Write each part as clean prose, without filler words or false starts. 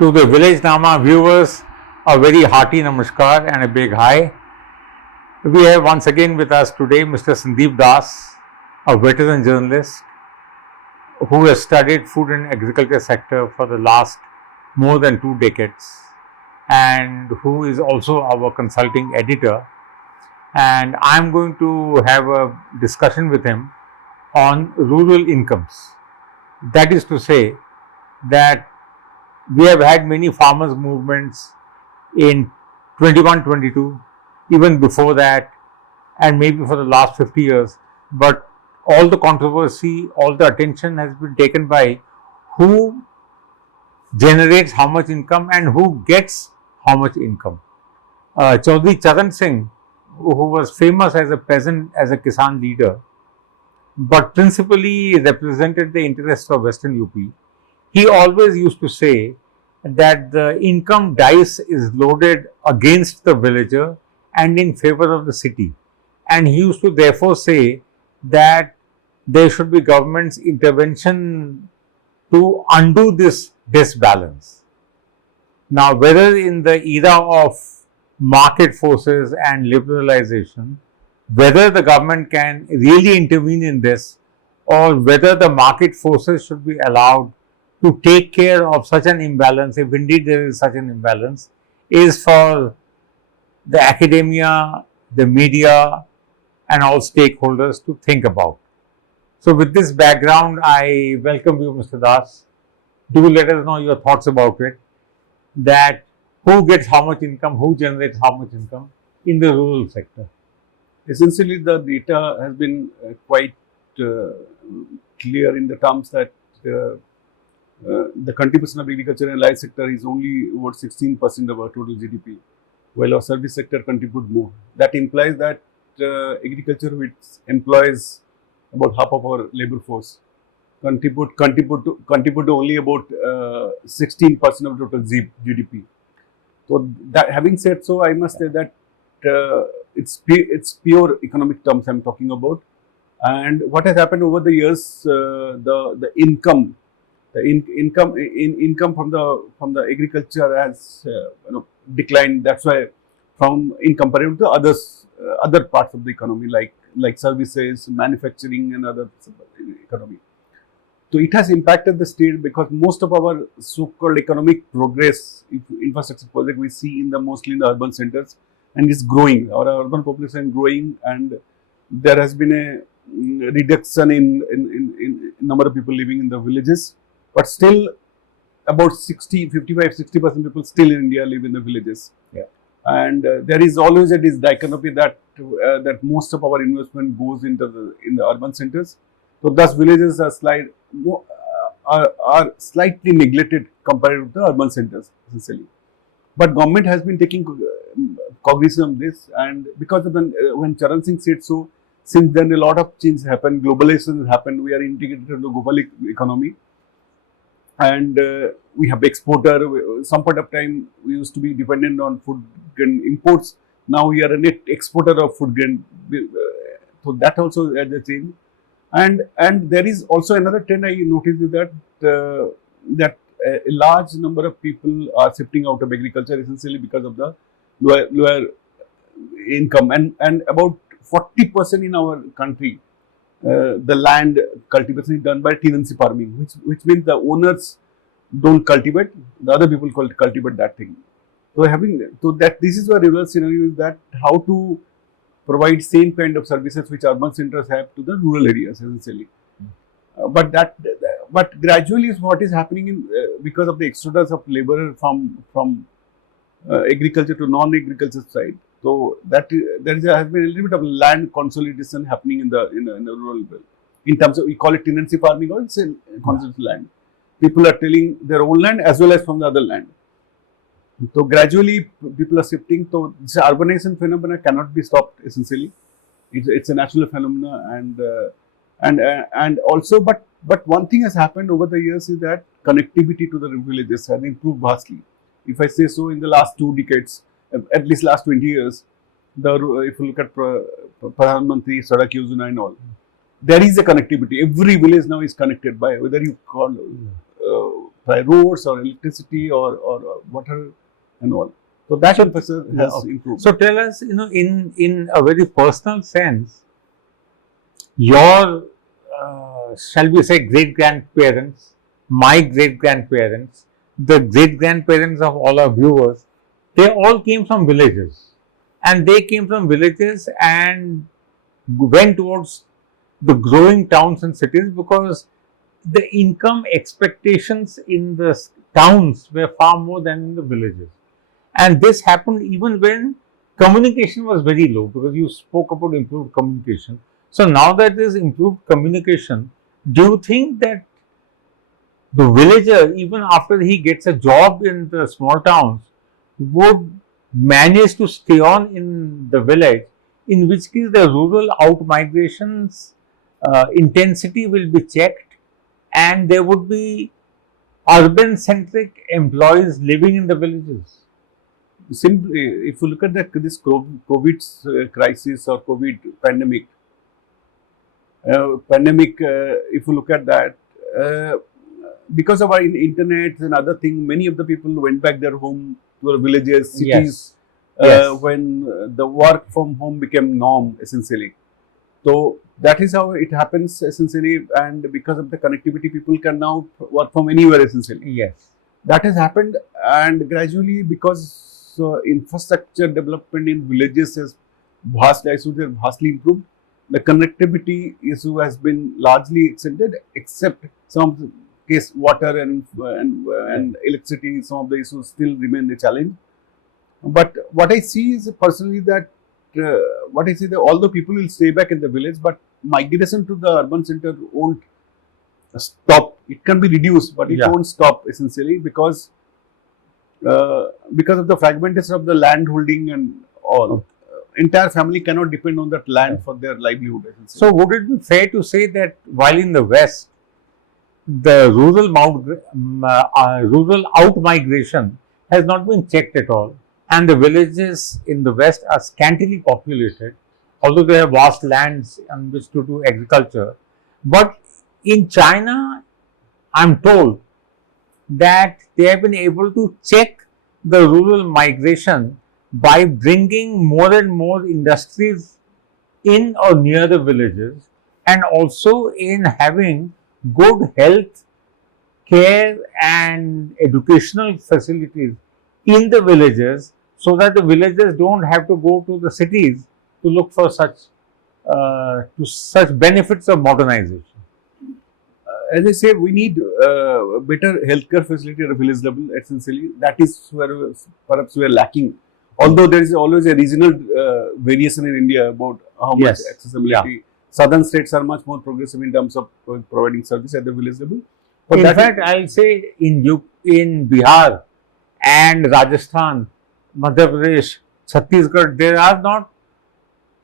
To the Villagenama viewers, a very hearty namaskar and a big hi. We have once again with us today Mr. Sandeep Das, a veteran journalist who has studied food and agriculture sector for the last more than 2 decades and who is also our consulting editor. And I am going to have a discussion with him on rural incomes. That is to say that we have had many farmers movements in 21-22, even before that, and maybe for the last 50 years. But all the controversy, all the attention has been taken by who generates how much income and who gets how much income. Chaudhry Charan Singh, who was famous as a peasant, as a Kisan leader, but principally represented the interests of Western UP, he always used to say that the income dice is loaded against the villager and in favor of the city. And he used to therefore say that there should be government's intervention to undo this disbalance. Now, whether in the era of market forces and liberalization, whether the government can really intervene in this, or whether the market forces should be allowed to take care of such an imbalance, if indeed there is such an imbalance, is for the academia, the media, and all stakeholders to think about. So, with this background, I welcome you, Mr. Das. Do let us know your thoughts about it, that who gets how much income, who generates how much income in the rural sector. Essentially, the data has been quite clear in the terms that the contribution of agriculture and life sector is only about 16% of our total GDP, while our service sector contribute more. That implies that agriculture, which employs about half of our labor force, contribute to only about 16% of total GDP. So, that having said so, I must say that it's pure economic terms I'm talking about. And what has happened over the years, the income from the agriculture has declined. That's why, in comparison to other parts of the economy, like services, manufacturing, and other economy. So it has impacted the state because most of our so-called economic progress, infrastructure project, we see mostly in the urban centers, and it's growing. Our urban population is growing, and there has been a reduction in number of people living in the villages. But still, about 55-60% people still in India live in the villages. Yeah. And there is always a dichotomy that most of our investment goes into the urban centers. So thus villages are slightly neglected compared to the urban centers, essentially. But government has been taking cognizance of this, and because of when Charan Singh said so, since then a lot of change happened, globalization has happened, we are integrated into the global economy, and we have exporter. Some point of time we used to be dependent on food grain imports. Now we are a net exporter of food grain, so that also has a change. And there is also another trend I noticed is that a large number of people are shifting out of agriculture essentially because of the lower income, and about 40% in our country, the land cultivation is done by tenancy farming, which means the owners don't cultivate, the other people cultivate that thing. So this is where real scenario is that how to provide same kind of services which urban centers have to the rural areas essentially. But gradually is what is happening because of the exodus of labor from agriculture to non-agriculture side. So has been a little bit of land consolidation happening in the rural belt. In terms of, we call it tenancy farming, or it's a consolidation land. People are tilling their own land as well as from the other land. So gradually people are shifting. So this urbanization phenomena cannot be stopped essentially. It's a natural phenomena, and also but one thing has happened over the years is that connectivity to the villages has improved vastly. If I say so, in the last 2 decades, at least last 20 years, if you look at Pradhan Mantri, Sadak Yojana and all, there is a connectivity. Every village now is connected by, whether you call roads or electricity or water and all. So that emphasis has Okay. improved. So tell us, in a very personal sense, your shall we say great grandparents, my great grandparents, the great grandparents of all our viewers, they all came from villages, and they came from villages and went towards the growing towns and cities because the income expectations in the towns were far more than in the villages. And this happened even when communication was very low, because you spoke about improved communication. So now that there is improved communication, do you think that the villager, even after he gets a job in the small towns, would manage to stay on in the village, in which case the rural out migrations intensity will be checked and there would be urban centric employees living in the villages? Simply, if you look at this COVID crisis or COVID pandemic, if you look at that, because of our internet and other things, many of the people went back their home to their villages, cities, Yes. when the work from home became norm essentially. So that is how it happens essentially, and because of the connectivity, people can now work from anywhere essentially. Yes. That has happened, and gradually, because infrastructure development in villages has vastly improved, the connectivity issue has been largely extended, except some case water and electricity. Some of the issues still remain a challenge. But what I see is personally that although people will stay back in the village, but migration to the urban center won't stop. It can be reduced, but it won't stop essentially because of the fragmentation of the land holding and all. Entire family cannot depend on that land for their livelihood. So would it be fair to say that while in the West, the rural out migration has not been checked at all, and the villages in the West are scantily populated, although they have vast lands on which to do agriculture, but in China, I'm told that they have been able to check the rural migration by bringing more and more industries in or near the villages, and also in having good health care and educational facilities in the villages, so that the villagers don't have to go to the cities to look for such benefits of modernization. As I say, we need better healthcare facility at a village level essentially. That is where perhaps we are lacking. Although there is always a regional variation in India about how much accessibility. Southern states are much more progressive in terms of providing service at the village level. But in fact, I'll say in Bihar and Rajasthan, Madhya Pradesh, Chhattisgarh, there are not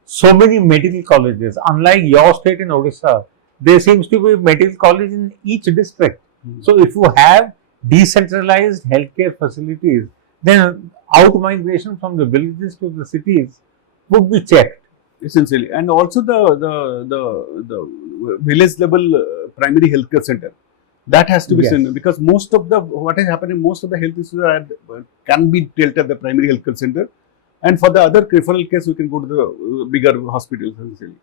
so many medical colleges. Unlike your state in Odisha, there seems to be a medical college in each district. So if you have decentralized healthcare facilities, then out migration from the villages to the cities would be checked. Essentially, and also the village level primary healthcare center, that has to be seen, because most of what is happening, most of the health issues can be dealt at the primary healthcare center, and for the other referral case, we can go to the bigger hospitals essentially.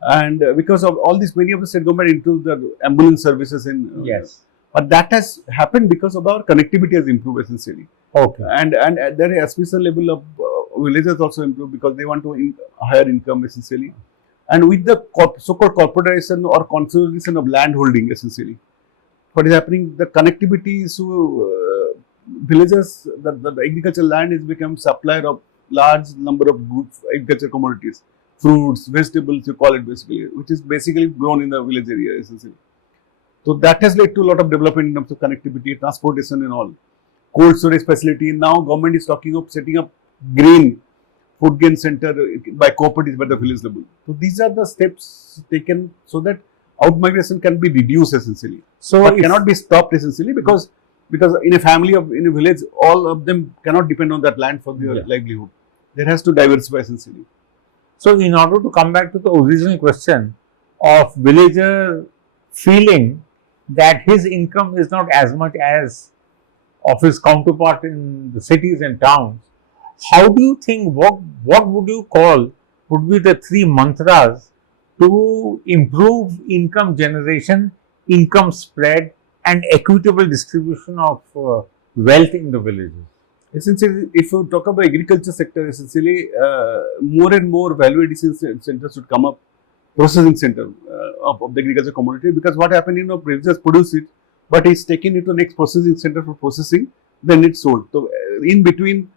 And because of all this, many of the state government improved the ambulance services in but that has happened because of our connectivity has improved essentially. Okay. And there is aspirational level of villages also improved because they want to higher income essentially. And with the so-called corporatization or consolidation of land holding essentially, what is happening, the connectivity issue, villages, the agricultural land is become supplier of large number of goods, agricultural commodities, fruits, vegetables, you call it basically, which is basically grown in the village area essentially. So that has led to a lot of development in terms of connectivity, transportation and all. Cold storage facility. Now government is talking of setting up green food grain center by cooperatives by the village level. So these are the steps taken so that out migration can be reduced essentially. So it cannot be stopped essentially because in a family in a village, all of them cannot depend on that land for their livelihood. There has to diversify essentially. So in order to come back to the original question of villager feeling that his income is not as much as of his counterpart in the cities and towns. How do you think, what would you call would be the three mantras to improve income generation, income spread, and equitable distribution of wealth in the villages? Essentially, if you talk about agriculture sector, essentially, more and more value addition centers should come up, processing center of the agriculture commodity, because what happened, producers produce it, but it's taken into next processing center for processing, then it's sold. So, in between,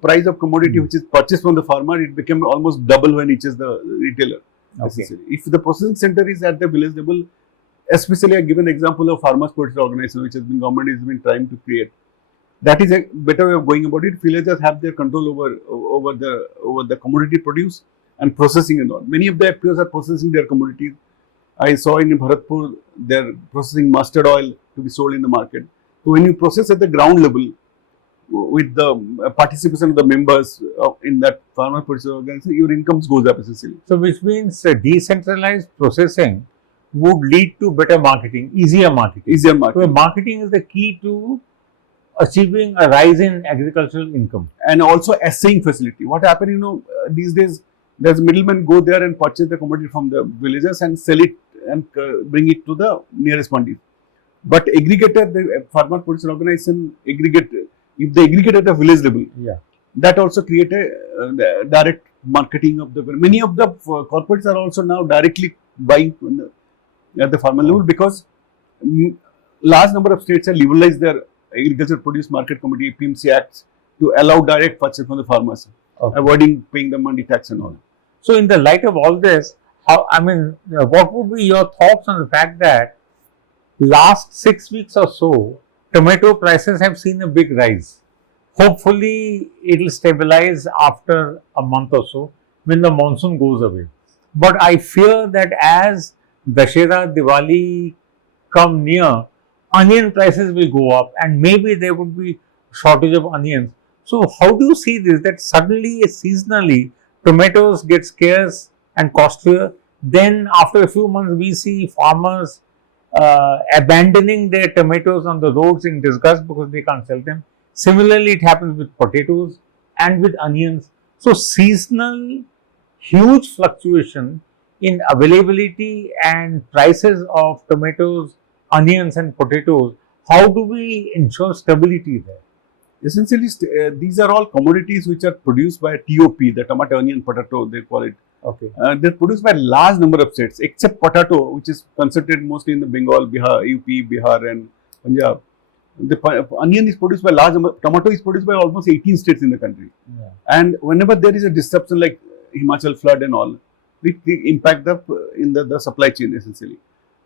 price of commodity which is purchased from the farmer, it became almost double when it reaches the retailer. Okay. If the processing center is at the village level, especially I give an example of farmers producer organization, which has been government has been trying to create. That is a better way of going about it. Villagers have their control over the commodity produce and processing and all. Many of the FPOs are processing their commodities. I saw in Bharatpur, they're processing mustard oil to be sold in the market. So when you process at the ground level with the participation of the members in that farmer producer organization, your incomes goes up essentially. So, which means decentralized processing would lead to better marketing, easier marketing. Easier marketing. So, marketing is the key to achieving a rise in agricultural income. And also assaying facility. What happened, these days, there's middlemen go there and purchase the commodity from the villagers and sell it and bring it to the nearest mandi. But aggregator, the farmer producer organization aggregate, if they aggregate at the village level, that also create a direct marketing of the. Many of the corporates are also now directly buying at the farmer level, because large number of states have liberalized their agriculture produce market committee PMC acts to allow direct purchase from the farmers, avoiding paying the mandi tax and all. So, in the light of all this, what would be your thoughts on the fact that last 6 weeks or so, tomato prices have seen a big rise? Hopefully, it will stabilize after a month or so when the monsoon goes away. But I fear that as Dussehra, Diwali come near, onion prices will go up and maybe there would be shortage of onions. So, how do you see this, that suddenly, seasonally, tomatoes get scarce and costlier? Then after a few months, we see farmers abandoning their tomatoes on the roads in disgust because they can't sell them. Similarly, it happens with potatoes and with onions. So, seasonal huge fluctuation in availability and prices of tomatoes, onions and potatoes. How do we ensure stability there? Essentially, these are all commodities which are produced by TOP, the tomato, onion, potato, they call it. Okay. They're produced by a large number of states, except potato, which is concentrated mostly in the Bengal, Bihar, UP, Bihar and Punjab. The onion is produced by large number, tomato is produced by almost 18 states in the country. And whenever there is a disruption like Himachal flood and all, it impact the supply chain essentially.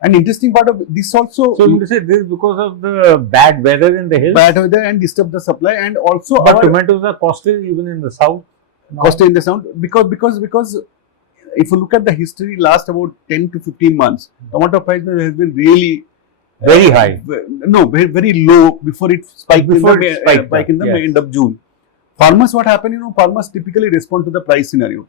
And interesting part of this also. So, you say this because of the bad weather in the hills? Bad weather and disturb the supply, and also. But tomatoes are costly even in the south. Costly in the south because if you look at the history, last about 10 to 15 months, tomato price has been really very high. No, very low before it spiked in the end of June. Farmers, what happened? Farmers typically respond to the price scenario.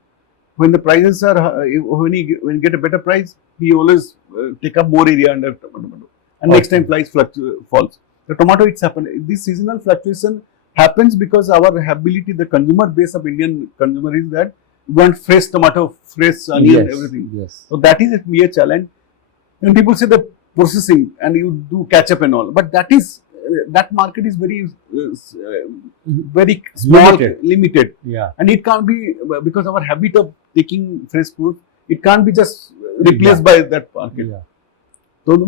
When the prices are, when you get a better price, he always take up more area under tomato. And next time price falls. The tomato, it's happened. This seasonal fluctuation happens because our ability, the consumer base of Indian consumer is that we want fresh tomato, fresh onion, everything. Yes. So that is a mere challenge. And people say the processing and you do catch up and all, but that market is very small, limited. And it can't be, because our habit of taking fresh food, it can't be just replaced by that market. So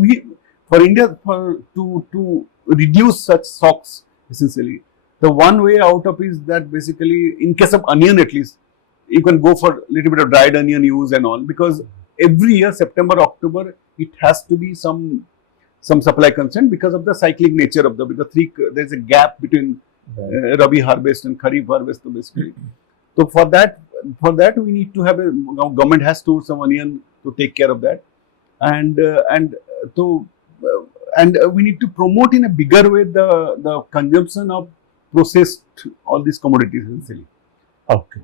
for India, to reduce such stocks, essentially, the one way out of is that basically, in case of onion at least, you can go for a little bit of dried onion use and all, because every year, September, October, it has to be some supply concern because of the cyclic nature of there's a gap between Rabi harvest and Kharif harvest basically. So for that we need to have government has stored some onion to take care of that, and we need to promote in a bigger way the consumption of processed all these commodities essentially. Okay.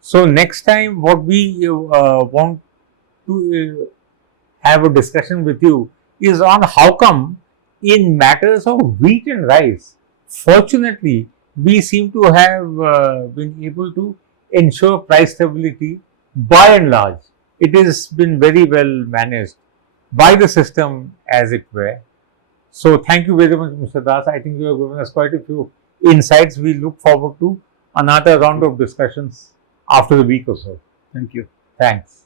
So next time, what we want to have a discussion with you is on how come in matters of wheat and rice, fortunately, we seem to have been able to ensure price stability by and large. It has been very well managed by the system as it were. So, thank you very much, Mr. Das. I think you have given us quite a few insights. We look forward to another round of discussions after a week or so. Thank you. Thanks.